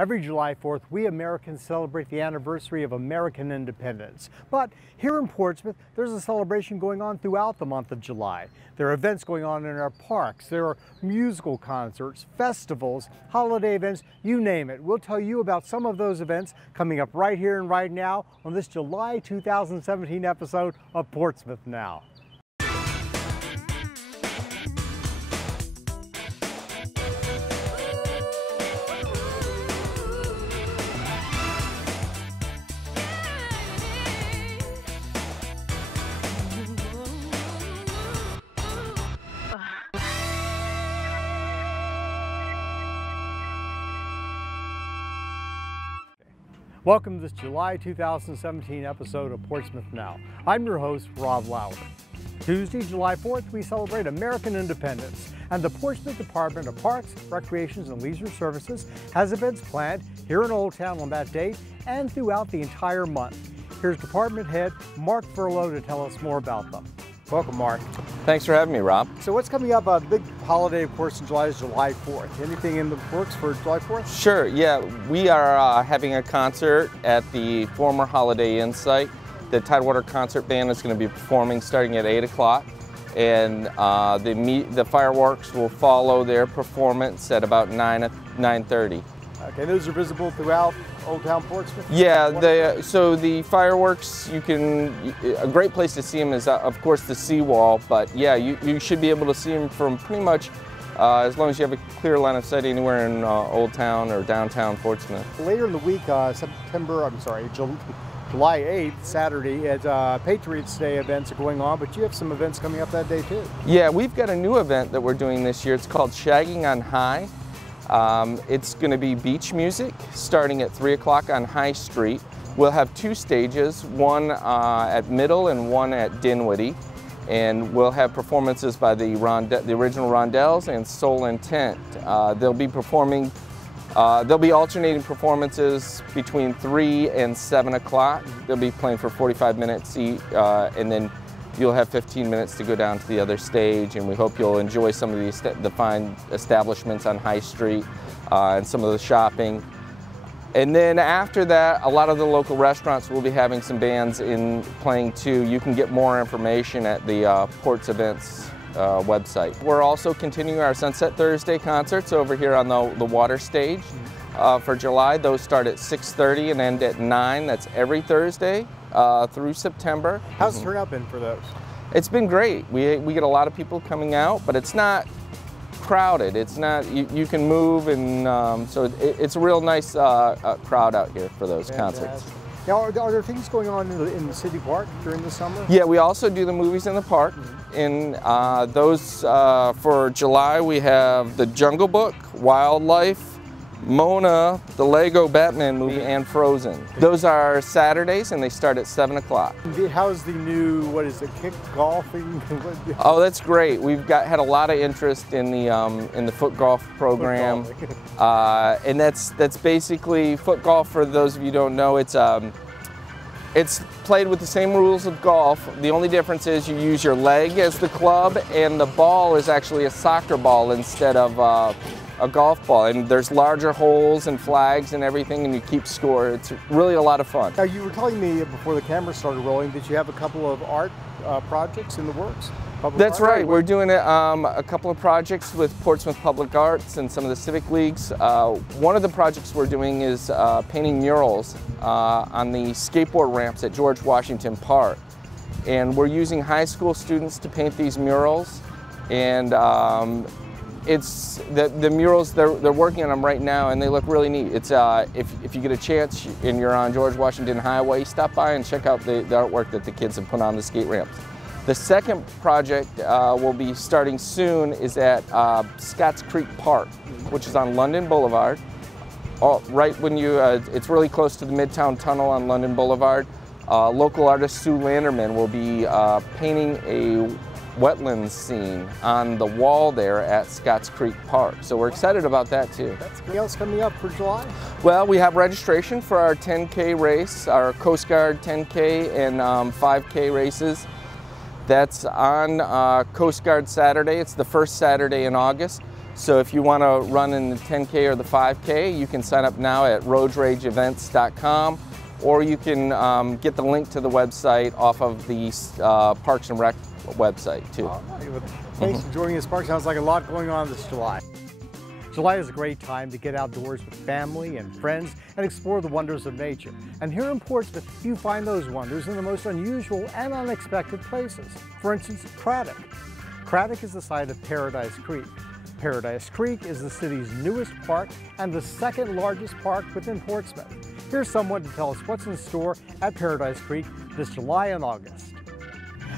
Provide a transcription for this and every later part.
Every July 4th, we Americans celebrate the anniversary of American independence. But here in Portsmouth, there's a celebration going on throughout the month of July. There are events going on in our parks. There are musical concerts, festivals, holiday events, you name it. We'll tell you about some of those events coming up right here and right now on this July 2017 episode of Portsmouth Now. Welcome to this July 2017 episode of Portsmouth Now. I'm your host, Rob Lauer. Tuesday, July 4th, we celebrate American independence, and the Portsmouth Department of Parks, Recreations, and Leisure Services has events planned here in Old Town on that date and throughout the entire month. Here's Department Head Mark Furlow to tell us more about them. Welcome, Mark. Thanks for having me, Rob. So what's coming up? A big holiday, of course, in July is July 4th. Anything in the works for July 4th? Sure, yeah. We are having a concert at the former Holiday Inn site. The Tidewater Concert Band is going to be performing starting at 8 o'clock. And the fireworks will follow their performance at about 9:30. Okay, those are visible throughout Old Town Portsmouth? Yeah, so the fireworks, a great place to see them is, of course, the seawall, but yeah, you should be able to see them from pretty much as long as you have a clear line of sight anywhere in Old Town or downtown Portsmouth. Later in the week, July 8th, Saturday, Patriots Day events are going on, but you have some events coming up that day too. Yeah, we've got a new event that we're doing this year. It's called Shagging on High. It's going to be beach music starting at 3 o'clock on High Street. We'll have two stages, one at Middle and one at Dinwiddie. And we'll have performances by the original Rondelles and Soul Intent. They'll be alternating performances between 3 and 7 o'clock. They'll be playing for 45 minutes each, and then you'll have 15 minutes to go down to the other stage, and we hope you'll enjoy some of the fine establishments on High Street and some of the shopping. And then after that, a lot of the local restaurants will be having some bands playing too. You can get more information at the Ports Events website. We're also continuing our Sunset Thursday concerts over here on the water stage for July. Those start at 6:30 and end at 9. That's every Thursday through September. How's the turnout been for those? It's been great. We get a lot of people coming out, but it's not crowded. It's not, you can move, and so it's a real nice crowd out here for those concerts. Now, are there things going on in the city park during the summer? Yeah, we also do the movies in the park. In those for July, we have The Jungle Book, Wildlife, Mona, the Lego Batman movie, and Frozen. Those are Saturdays, and they start at 7 o'clock. How's the new, kick golfing? Oh, that's great. We've had a lot of interest in the foot golf program, and that's basically foot golf. For those of you who don't know, it's played with the same rules of golf. The only difference is you use your leg as the club, and the ball is actually a soccer ball instead of a golf ball. And there's larger holes and flags and everything, and you keep score. It's really a lot of fun. Now, you were telling me before the camera started rolling that you have a couple of art projects in the works. That's right. We're doing a couple of projects with Portsmouth Public Arts and some of the civic leagues. One of the projects we're doing is painting murals on the skateboard ramps at George Washington Park. And we're using high school students to paint these murals. And it's the murals, they're working on them right now, and they look really neat. It's if you get a chance and you're on George Washington Highway, stop by and check out the artwork that the kids have put on the skate ramps. The second project will be starting soon is at Scotts Creek Park, which is on London Boulevard. Right when it's really close to the Midtown Tunnel on London Boulevard. Local artist Sue Landerman will be painting a wetlands scene on the wall there at Scotts Creek Park. So we're excited about that too. Anything else coming up for July? Well, we have registration for our 10K race, our Coast Guard 10K and 5K races. That's on Coast Guard Saturday. It's the first Saturday in August. So if you want to run in the 10K or the 5K, you can sign up now at roadrageevents.com, or you can get the link to the website off of the Parks and Rec website too. All right. Well, thanks for joining us, Park. Sounds like a lot going on this July. July is a great time to get outdoors with family and friends and explore the wonders of nature. And here in Portsmouth, you find those wonders in the most unusual and unexpected places. For instance, Craddock. Craddock is the site of Paradise Creek. Paradise Creek is the city's newest park and the second largest park within Portsmouth. Here's someone to tell us what's in store at Paradise Creek this July and August.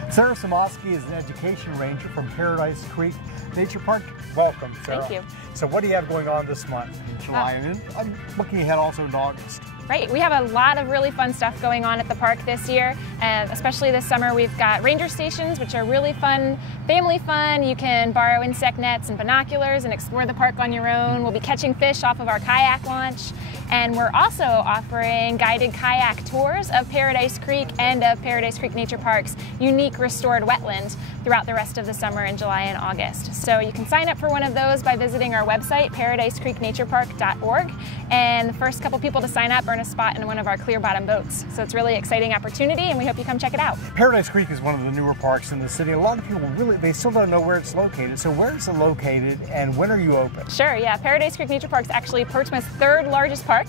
Sarah Samosky is an education ranger from Paradise Creek Nature Park. Welcome, Sarah. Thank you. So what do you have going on this month in July? And I'm looking ahead also in August. Right, we have a lot of really fun stuff going on at the park this year, and especially this summer we've got ranger stations, which are really fun, family fun. You can borrow insect nets and binoculars and explore the park on your own. We'll be catching fish off of our kayak launch, and we're also offering guided kayak tours of Paradise Creek and of Paradise Creek Nature Park's unique restored wetland throughout the rest of the summer in July and August. So you can sign up for one of those by visiting our website, paradisecreeknaturepark.org, and the first couple people to sign up earn a spot in one of our clear bottom boats. So it's a really exciting opportunity, and we hope you come check it out. Paradise Creek is one of the newer parks in the city. A lot of people they still don't know where it's located. So where is it located and when are you open? Sure, yeah. Paradise Creek Nature Park is actually Portsmouth's third largest park,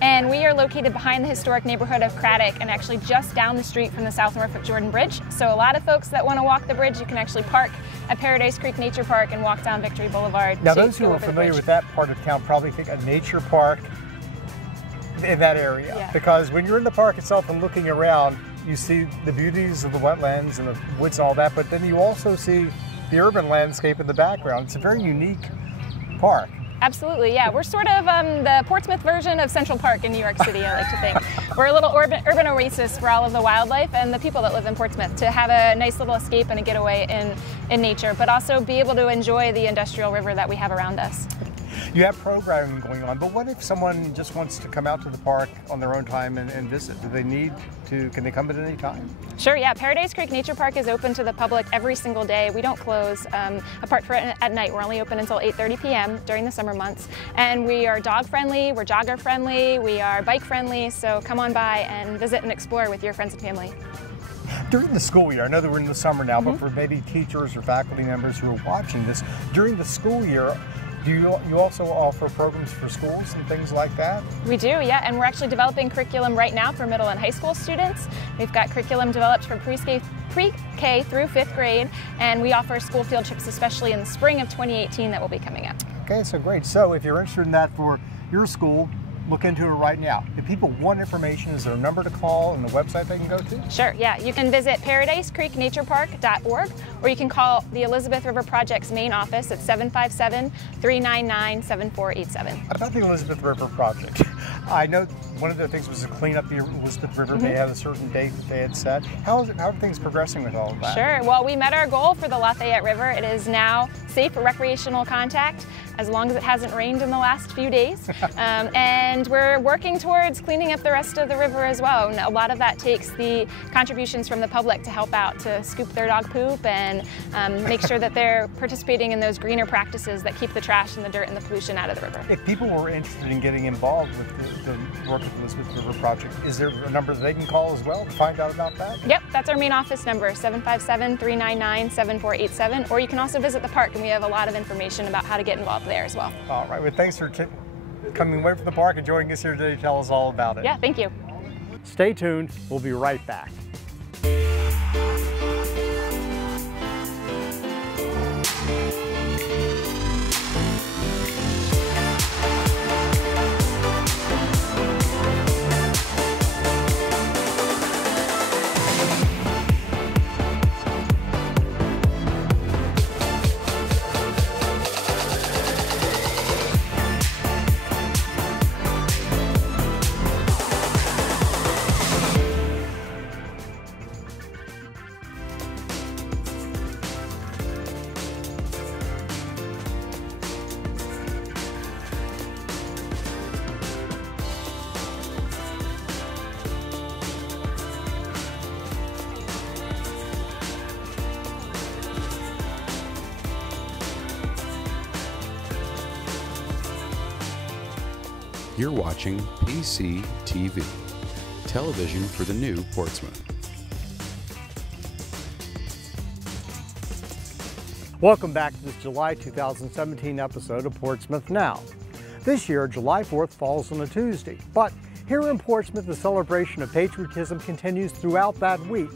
and we are located behind the historic neighborhood of Craddock and actually just down the street from the South Norfolk Jordan Bridge. So a lot of folks that want to walk the bridge, you can actually park at Paradise Creek Nature Park and walk down Victory Boulevard. Now those who are familiar with that part of town probably think a nature park in that area, yeah. Because when you're in the park itself and looking around, you see the beauties of the wetlands and the woods and all that, but then you also see the urban landscape in the background. It's a very unique park. Absolutely, yeah. We're sort of the Portsmouth version of Central Park in New York City, I like to think. We're a little urban oasis for all of the wildlife and the people that live in Portsmouth to have a nice little escape and a getaway in nature, but also be able to enjoy the industrial river that we have around us. You have programming going on, but what if someone just wants to come out to the park on their own time and visit? Do they need to, can they come at any time? Sure, yeah. Paradise Creek Nature Park is open to the public every single day. We don't close, apart from at night. We're only open until 8:30 p.m. during the summer months. And we are dog friendly, we're jogger friendly, we are bike friendly, so come on by and visit and explore with your friends and family. During the school year, I know that we're in the summer now, but for maybe teachers or faculty members who are watching this, during the school year, do you also offer programs for schools and things like that? We do, yeah, and we're actually developing curriculum right now for middle and high school students. We've got curriculum developed for pre-K through 5th grade, and we offer school field trips, especially in the spring of 2018 that will be coming up. Okay, so great. So if you're interested in that for your school, look into it right now. If people want information, is there a number to call and a website they can go to? Sure, yeah. You can visit paradisecreeknaturepark.org, or you can call the Elizabeth River Project's main office at 757-399-7487. About the Elizabeth River Project, I know one of the things was to clean up the Elizabeth River. They had a certain date that they had set. How are things progressing with all of that? Sure. Well, we met our goal for the Lafayette River. It is now safe for recreational contact, as long as it hasn't rained in the last few days. And we're working towards cleaning up the rest of the river as well. And a lot of that takes the contributions from the public to help out, to scoop their dog poop and make sure that they're participating in those greener practices that keep the trash and the dirt and the pollution out of the river. If people were interested in getting involved with the work of the Elizabeth River Project, is there a number that they can call as well to find out about that? Yep, that's our main office number, 757-399-7487, or you can also visit the park, and we have a lot of information about how to get involved there as well. All right, well, thanks for coming away from the park and joining us here today to tell us all about it. Yeah, thank you. Stay tuned, we'll be right back. You're watching PCTV, television for the new Portsmouth. Welcome back to this July 2017 episode of Portsmouth Now. This year, July 4th falls on a Tuesday, but here in Portsmouth, the celebration of patriotism continues throughout that week.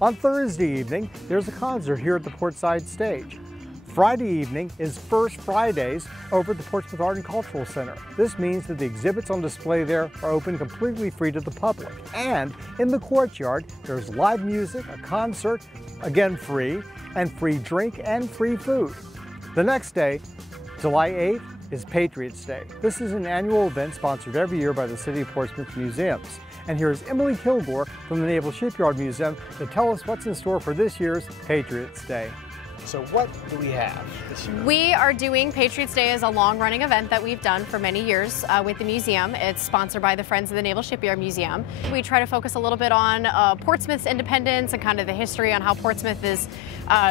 On Thursday evening, there's a concert here at the Portside Stage. Friday evening is First Fridays over at the Portsmouth Art and Cultural Center. This means that the exhibits on display there are open completely free to the public. And in the courtyard, there's live music, a concert, again free, and free drink and free food. The next day, July 8th, is Patriots Day. This is an annual event sponsored every year by the City of Portsmouth Museums. And here's Emily Kilgore from the Naval Shipyard Museum to tell us what's in store for this year's Patriots Day. So what do we have this year? We are doing Patriots Day as a long-running event that we've done for many years with the museum. It's sponsored by the Friends of the Naval Shipyard Museum. We try to focus a little bit on Portsmouth's independence and kind of the history on how Portsmouth has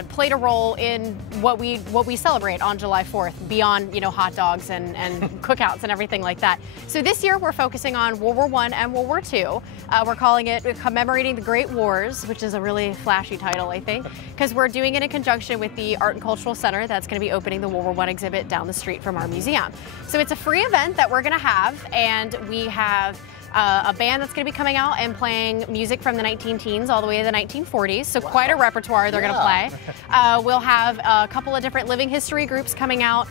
played a role in what we celebrate on July 4th, beyond hot dogs and cookouts and everything like that. So this year we're focusing on World War I and World War II. We're calling it Commemorating the Great Wars, which is a really flashy title, I think, because we're doing it in conjunction with the Art and Cultural Center that's going to be opening the World War I exhibit down the street from our museum. So it's a free event that we're going to have, and we have a band that's going to be coming out and playing music from the 19-teens all the way to the 1940s, so quite a repertoire they're going to play. We'll have a couple of different living history groups coming out.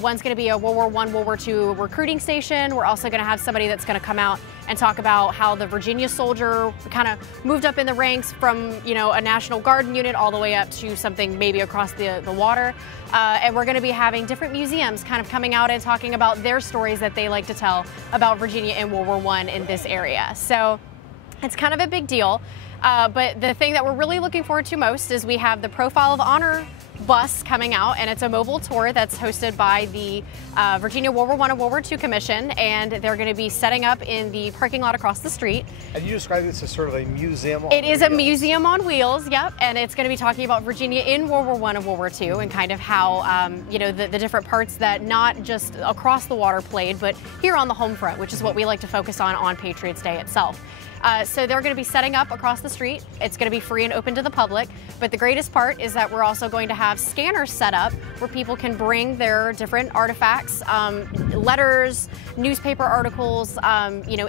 One's going to be a World War I, World War II recruiting station. We're also going to have somebody that's going to come out and talk about how the Virginia soldier kind of moved up in the ranks from, a National Guard unit all the way up to something maybe across the water. And we're going to be having different museums kind of coming out and talking about their stories that they like to tell about Virginia and World War I in this area. So it's kind of a big deal. But the thing that we're really looking forward to most is we have the Profile of Honor bus coming out, and it's a mobile tour that's hosted by the Virginia World War I and World War II Commission, and they're going to be setting up in the parking lot across the street. And you describe this as sort of a museum on wheels. It is a museum on wheels, yep, and it's going to be talking about Virginia in World War I and World War II, and kind of how, the different parts that not just across the water played, but here on the home front, which is what we like to focus on Patriots Day itself. So they're going to be setting up across the street. It's going to be free and open to the public. But the greatest part is that we're also going to have scanners set up where people can bring their different artifacts, letters, newspaper articles,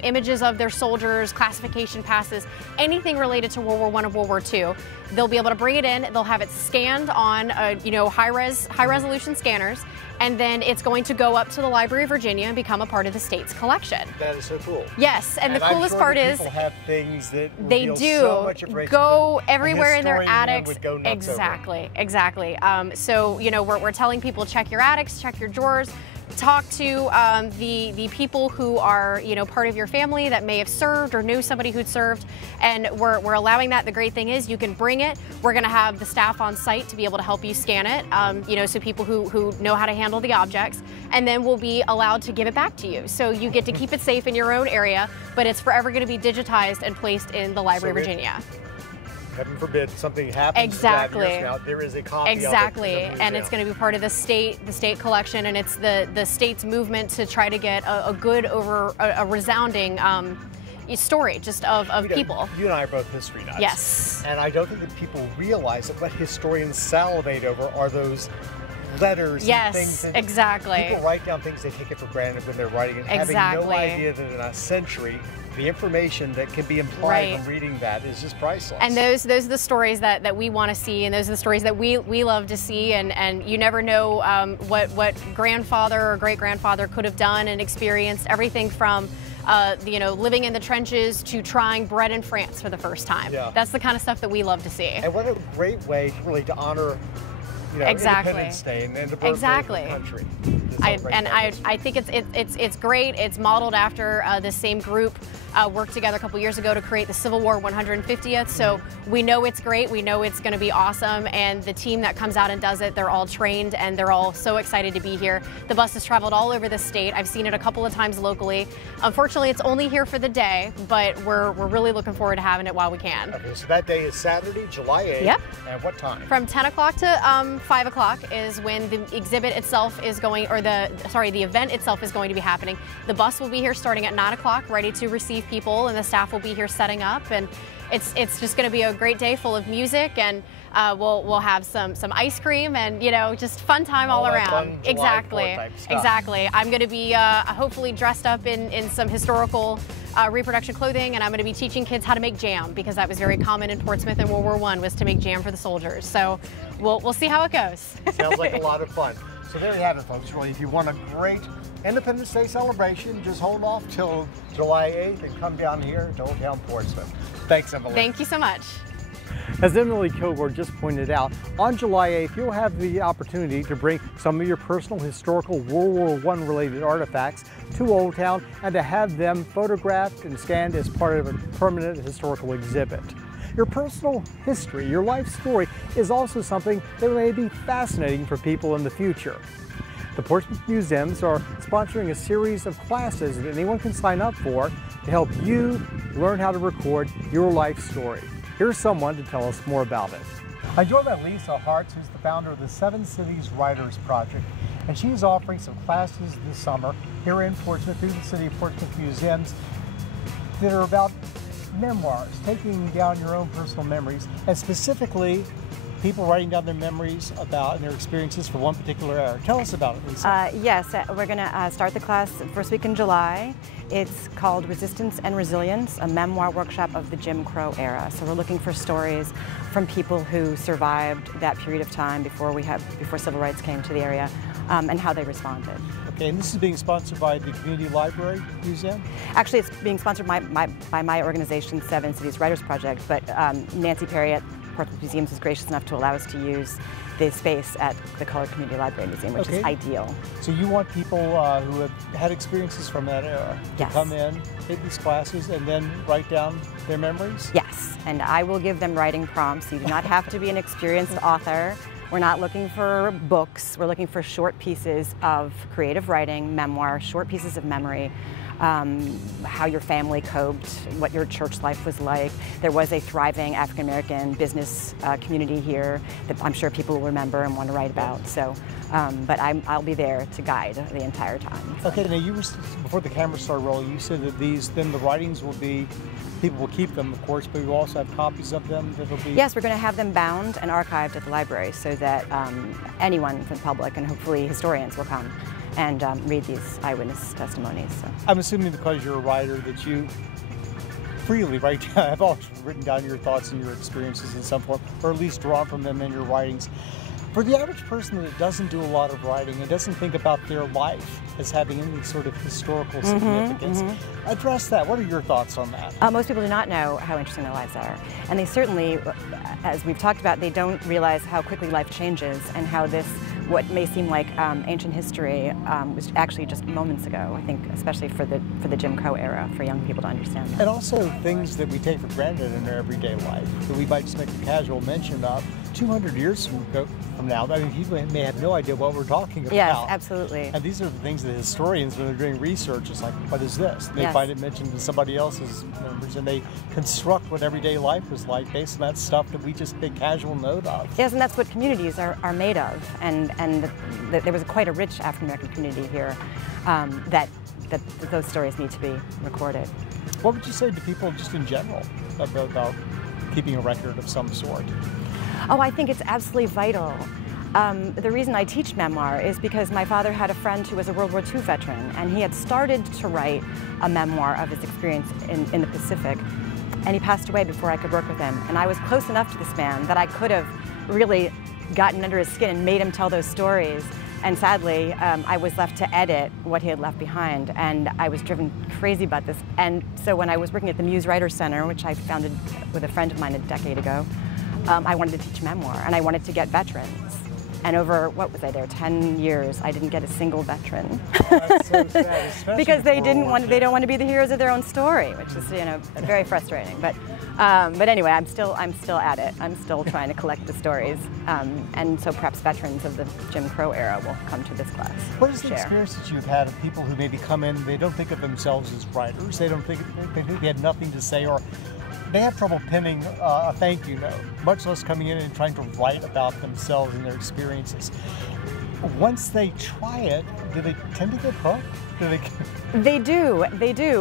images of their soldiers, classification passes, anything related to World War I and World War II. They'll be able to bring it in. They'll have it scanned on, high resolution scanners. And then it's going to go up to the Library of Virginia and become a part of the state's collection. That is so cool. Yes, and the coolest part is people have things that they do so much information go everywhere in their attics. Would go nuts over. Exactly. So we're telling people, check your attics, check your drawers. Talk to the people who are part of your family that may have served or knew somebody who'd served, and we're allowing that. The great thing is you can bring it. We're going to have the staff on site to be able to help you scan it, so people who know how to handle the objects, and then we'll be allowed to give it back to you. So you get to keep it safe in your own area, but it's forever going to be digitized and placed in the Library of Virginia. Heaven forbid something happens. Exactly. Years now, there is a copy exactly. of it And it's going to be part of the state collection, and it's the state's movement to try to get a resounding story just of people. You and I are both history nuts. Yes. And I don't think that people realize that what historians salivate over are those letters and things. Yes, exactly. People write down things they take it for granted when they're writing, and having no idea that in a century the information that can be implied from reading that is just priceless. And those are the stories that we want to see, and those are the stories that we love to see, and you never know what grandfather or great-grandfather could have done and experienced, everything from living in the trenches to trying bread in France for the first time. Yeah. That's the kind of stuff that we love to see. And what a great way really to honor Independence Day and the birthday of the country. I think it's great. It's modeled after the same group worked together a couple years ago to create the Civil War 150th. So we know it's great. We know it's going to be awesome. And the team that comes out and does it, they're all trained and they're all so excited to be here. The bus has traveled all over the state. I've seen it a couple of times locally. Unfortunately, it's only here for the day, but we're really looking forward to having it while we can. Okay, so that day is Saturday, July 8th. Yep. And what time? From 10 o'clock to 5 o'clock is when the exhibit itself is going, or the event itself is going to be happening. The bus will be here starting at 9 o'clock, ready to receive people, and the staff will be here setting up. And it's just going to be a great day full of music, and we'll have some ice cream, and just fun time all around. Exactly. I'm going to be hopefully dressed up in some historical reproduction clothing, and I'm going to be teaching kids how to make jam, because that was very common in Portsmouth in World War I, was to make jam for the soldiers. So we'll see how it goes. Sounds like a lot of fun. So there you have it, folks. Really, if you want a great Independence Day celebration, just hold off till July 8th and come down here to Old Town Portsmouth. Thanks, Emily. Thank you so much. As Emily Kilgore just pointed out, on July 8th, you'll have the opportunity to bring some of your personal historical World War I related artifacts to Old Town and to have them photographed and scanned as part of a permanent historical exhibit. Your personal history, your life story, is also something that may be fascinating for people in the future. The Portsmouth Museums are sponsoring a series of classes that anyone can sign up for to help you learn how to record your life story. Here's someone to tell us more about it. I joined by Lisa Hartz, who's the founder of the Seven Cities Writers Project, and she is offering some classes this summer here in Portsmouth through the City of Portsmouth Museums that are about memoirs, taking down your own personal memories, and specifically people writing down their memories about and their experiences for one particular era. Tell us about it, Lisa. Yes, we're going to start the class first week in July. It's called Resistance and Resilience, a memoir workshop of the Jim Crow era. So we're looking for stories from people who survived that period of time before civil rights came to the area, and how they responded. Okay, and this is being sponsored by the Community Library Museum? Actually, it's being sponsored by my organization, Seven Cities Writers Project, but Nancy Perry at Portsmouth Museums was gracious enough to allow us to use the space at the Colored Community Library Museum, which is ideal. So you want people who have had experiences from that era to come in, take these classes, and then write down their memories? Yes, and I will give them writing prompts. You do not have to be an experienced author. We're not looking for books. We're looking for short pieces of creative writing, memoir, short pieces of memory, how your family coped, what your church life was like. There was a thriving African-American business community here that I'm sure people will remember and want to write about. So, but I'll be there to guide the entire time. So. Okay, now you were, before the camera started rolling, you said that then the writings will be, people will keep them, of course, but you also have copies of them that will be... Yes, we're going to have them bound and archived at the library so that anyone from the public and hopefully historians will come and read these eyewitness testimonies. So. I'm assuming because you're a writer that you freely write down, have always written down your thoughts and your experiences in some form, or at least drawn from them in your writings. For the average person that doesn't do a lot of writing and doesn't think about their life as having any sort of historical significance, address that. What are your thoughts on that? Most people do not know how interesting their lives are. And they certainly, as we've talked about, they don't realize how quickly life changes and how this, what may seem like ancient history, was actually just moments ago, I think, especially for the Jim Crow era, for young people to understand that. And also things that we take for granted in our everyday life, that we might just make a casual mention of 200 years from now. I mean, people may have no idea what we're talking about. Yes, absolutely. And these are the things that historians, when they're doing research, is like, what is this? And they find it mentioned in somebody else's memories, and they construct what everyday life was like based on that stuff that we just take casual note of. Yes, and that's what communities are made of. And there was quite a rich African-American community here that those stories need to be recorded. What would you say to people just in general about keeping a record of some sort? Oh, I think it's absolutely vital. The reason I teach memoir is because my father had a friend who was a World War II veteran, and he had started to write a memoir of his experience in the Pacific, and he passed away before I could work with him. And I was close enough to this man that I could have really gotten under his skin and made him tell those stories. And sadly, I was left to edit what he had left behind, and I was driven crazy about this. And so when I was working at the Muse Writers Center, which I founded with a friend of mine a decade ago, I wanted to teach memoir, and I wanted to get veterans. And over, what was I there, 10 years, I didn't get a single veteran. That's so sad, because they don't want to be the heroes of their own story, which is, very frustrating. But anyway, I'm still at it. I'm still trying to collect the stories, and so perhaps veterans of the Jim Crow era will come to this class. What is the experience that you've had of people who maybe come in, they don't think of themselves as writers, they think they had nothing to say, or they have trouble penning a thank you note, much less coming in and trying to write about themselves and their experiences. Once they try it, do they tend to get hooked? They do,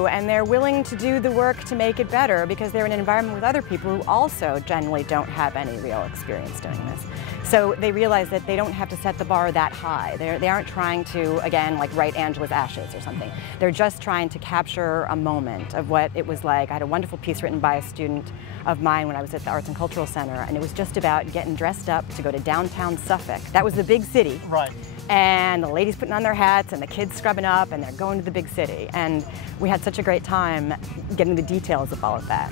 and they're willing to do the work to make it better because they're in an environment with other people who also generally don't have any real experience doing this. So they realize that they don't have to set the bar that high. They aren't trying to, again, like write Angela's Ashes or something. They're just trying to capture a moment of what it was like. I had a wonderful piece written by a student of mine when I was at the Arts and Cultural Center, and it was just about getting dressed up to go to downtown Suffolk. That was the big city. Right. And the ladies putting on their hats and the kids scrubbing up and they're going to the big city. And we had such a great time getting the details of all of that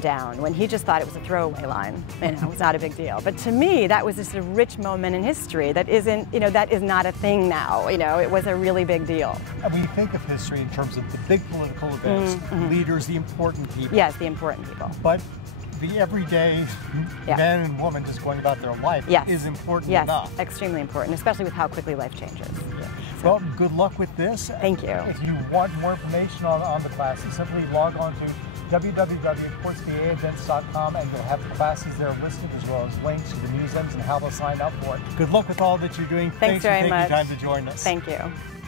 down, when he just thought it was a throwaway line. It was not a big deal. But to me, that was just a rich moment in history that isn't, that is not a thing now. It was a really big deal. And when you think of history in terms of the big political events, leaders, the important people. Yes, the important people. But the everyday man and woman just going about their life is important enough. Yes, extremely important, especially with how quickly life changes. Yeah. Well, good luck with this. Thank you. If you want more information on the classes, simply log on to www.portsvaevents.com and you'll have the classes there listed as well as links to the museums and how to sign up for it. Good luck with all that you're doing. Thanks very much. For taking time to join us. Thank you.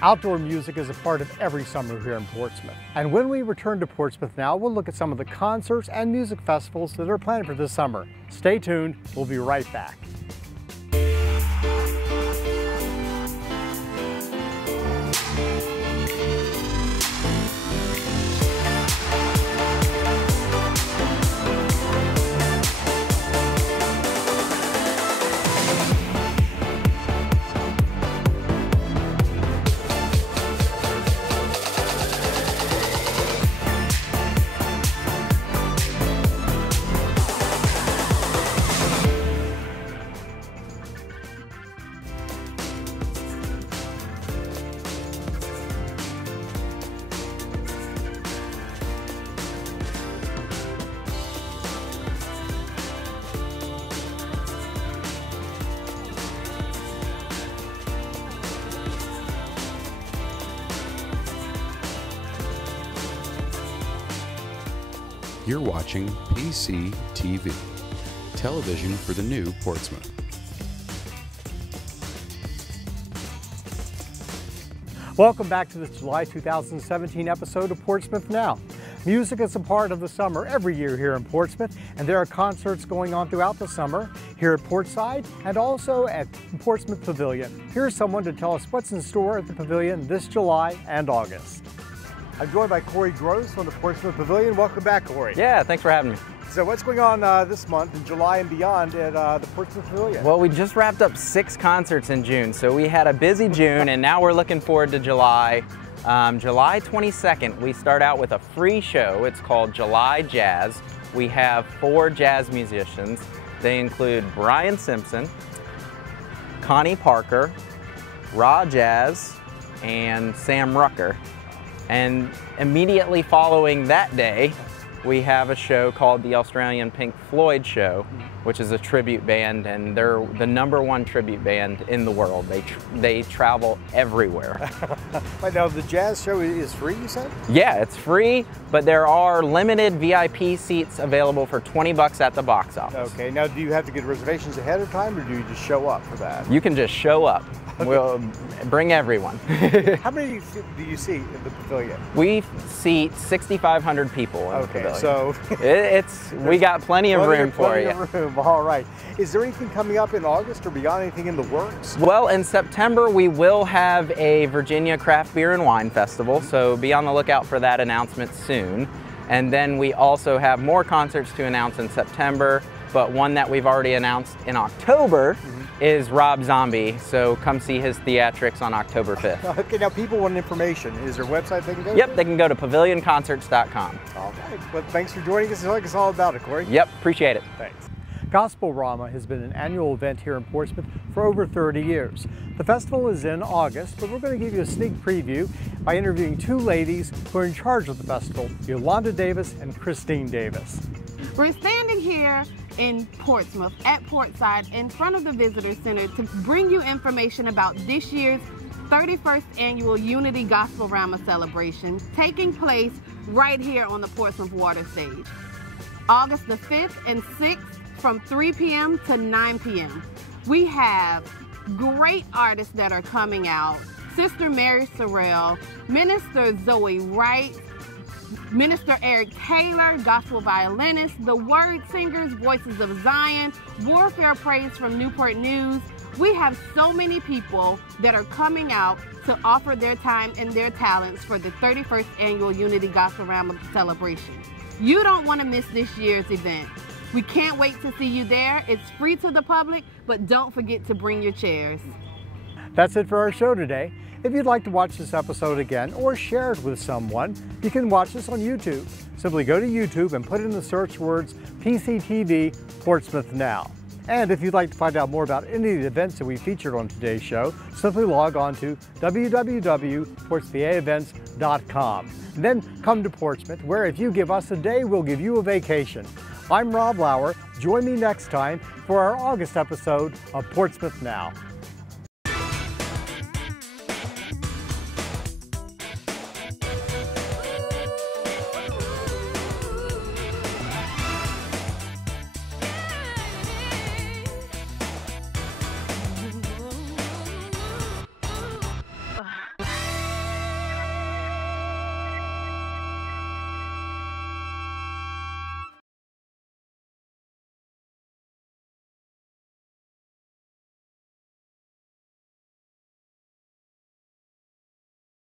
Outdoor music is a part of every summer here in Portsmouth. And when we return to Portsmouth Now, we'll look at some of the concerts and music festivals that are planned for this summer. Stay tuned. We'll be right back. You're watching PCTV, television for the new Portsmouth. Welcome back to this July 2017 episode of Portsmouth Now. Music is a part of the summer every year here in Portsmouth, and there are concerts going on throughout the summer here at Portside and also at Portsmouth Pavilion. Here's someone to tell us what's in store at the Pavilion this July and August. I'm joined by Corey Gross from the Portsmouth Pavilion. Welcome back, Corey. Yeah, thanks for having me. So what's going on this month in July and beyond at the Portsmouth Pavilion? Well, we just wrapped up 6 concerts in June, so we had a busy June, and now we're looking forward to July. July 22nd, we start out with a free show. It's called July Jazz. We have 4 jazz musicians. They include Brian Simpson, Connie Parker, Raw Jazz, and Sam Rucker. And immediately following that day, we have a show called the Australian Pink Floyd Show, which is a tribute band, and they're the #1 tribute band in the world. They travel everywhere. Right now, the jazz show is free, you said? Yeah, it's free, but there are limited VIP seats available for $20 at the box office. Okay, now do you have to get reservations ahead of time, or do you just show up for that? You can just show up. We'll bring everyone. How many do you see in the pavilion? We seat 6,500 people in the pavilion. So we got plenty of room for you. Plenty of room. All right. Is there anything coming up in August or beyond, anything in the works? Well, in September we will have a Virginia Craft Beer and Wine Festival, so be on the lookout for that announcement soon. And then we also have more concerts to announce in September, but one that we've already announced in October is Rob Zombie, so come see his theatrics on October 5th. Okay, now people want information. Is there a website they can go to? Yep, they can go to pavilionconcerts.com. All right, well, thanks for joining us. Tell us all about it, Corey. Yep, appreciate it. Thanks. Gospel Rama has been an annual event here in Portsmouth for over 30 years. The festival is in August, but we're going to give you a sneak preview by interviewing 2 ladies who are in charge of the festival, Yolanda Davis and Christine Davis. We're standing here in Portsmouth at Portside in front of the Visitor Center to bring you information about this year's 31st Annual Unity Gospel Rama celebration taking place right here on the Portsmouth Water Stage. August the 5th and 6th from 3 p.m. to 9 p.m. We have great artists that are coming out, Sister Mary Sorrell, Minister Zoe Wright, Minister Eric Taylor, gospel violinist, the Word Singers, Voices of Zion, Warfare Praise from Newport News. We have so many people that are coming out to offer their time and their talents for the 31st Annual Unity Gospel Rama Celebration. You don't want to miss this year's event. We can't wait to see you there. It's free to the public, but don't forget to bring your chairs. That's it for our show today. If you'd like to watch this episode again or share it with someone, you can watch this on YouTube. Simply go to YouTube and put in the search words PCTV Portsmouth Now. And if you'd like to find out more about any of the events that we featured on today's show, simply log on to www.portsvaevents.com. And then come to Portsmouth, where if you give us a day, we'll give you a vacation. I'm Rob Lauer. Join me next time for our August episode of Portsmouth Now.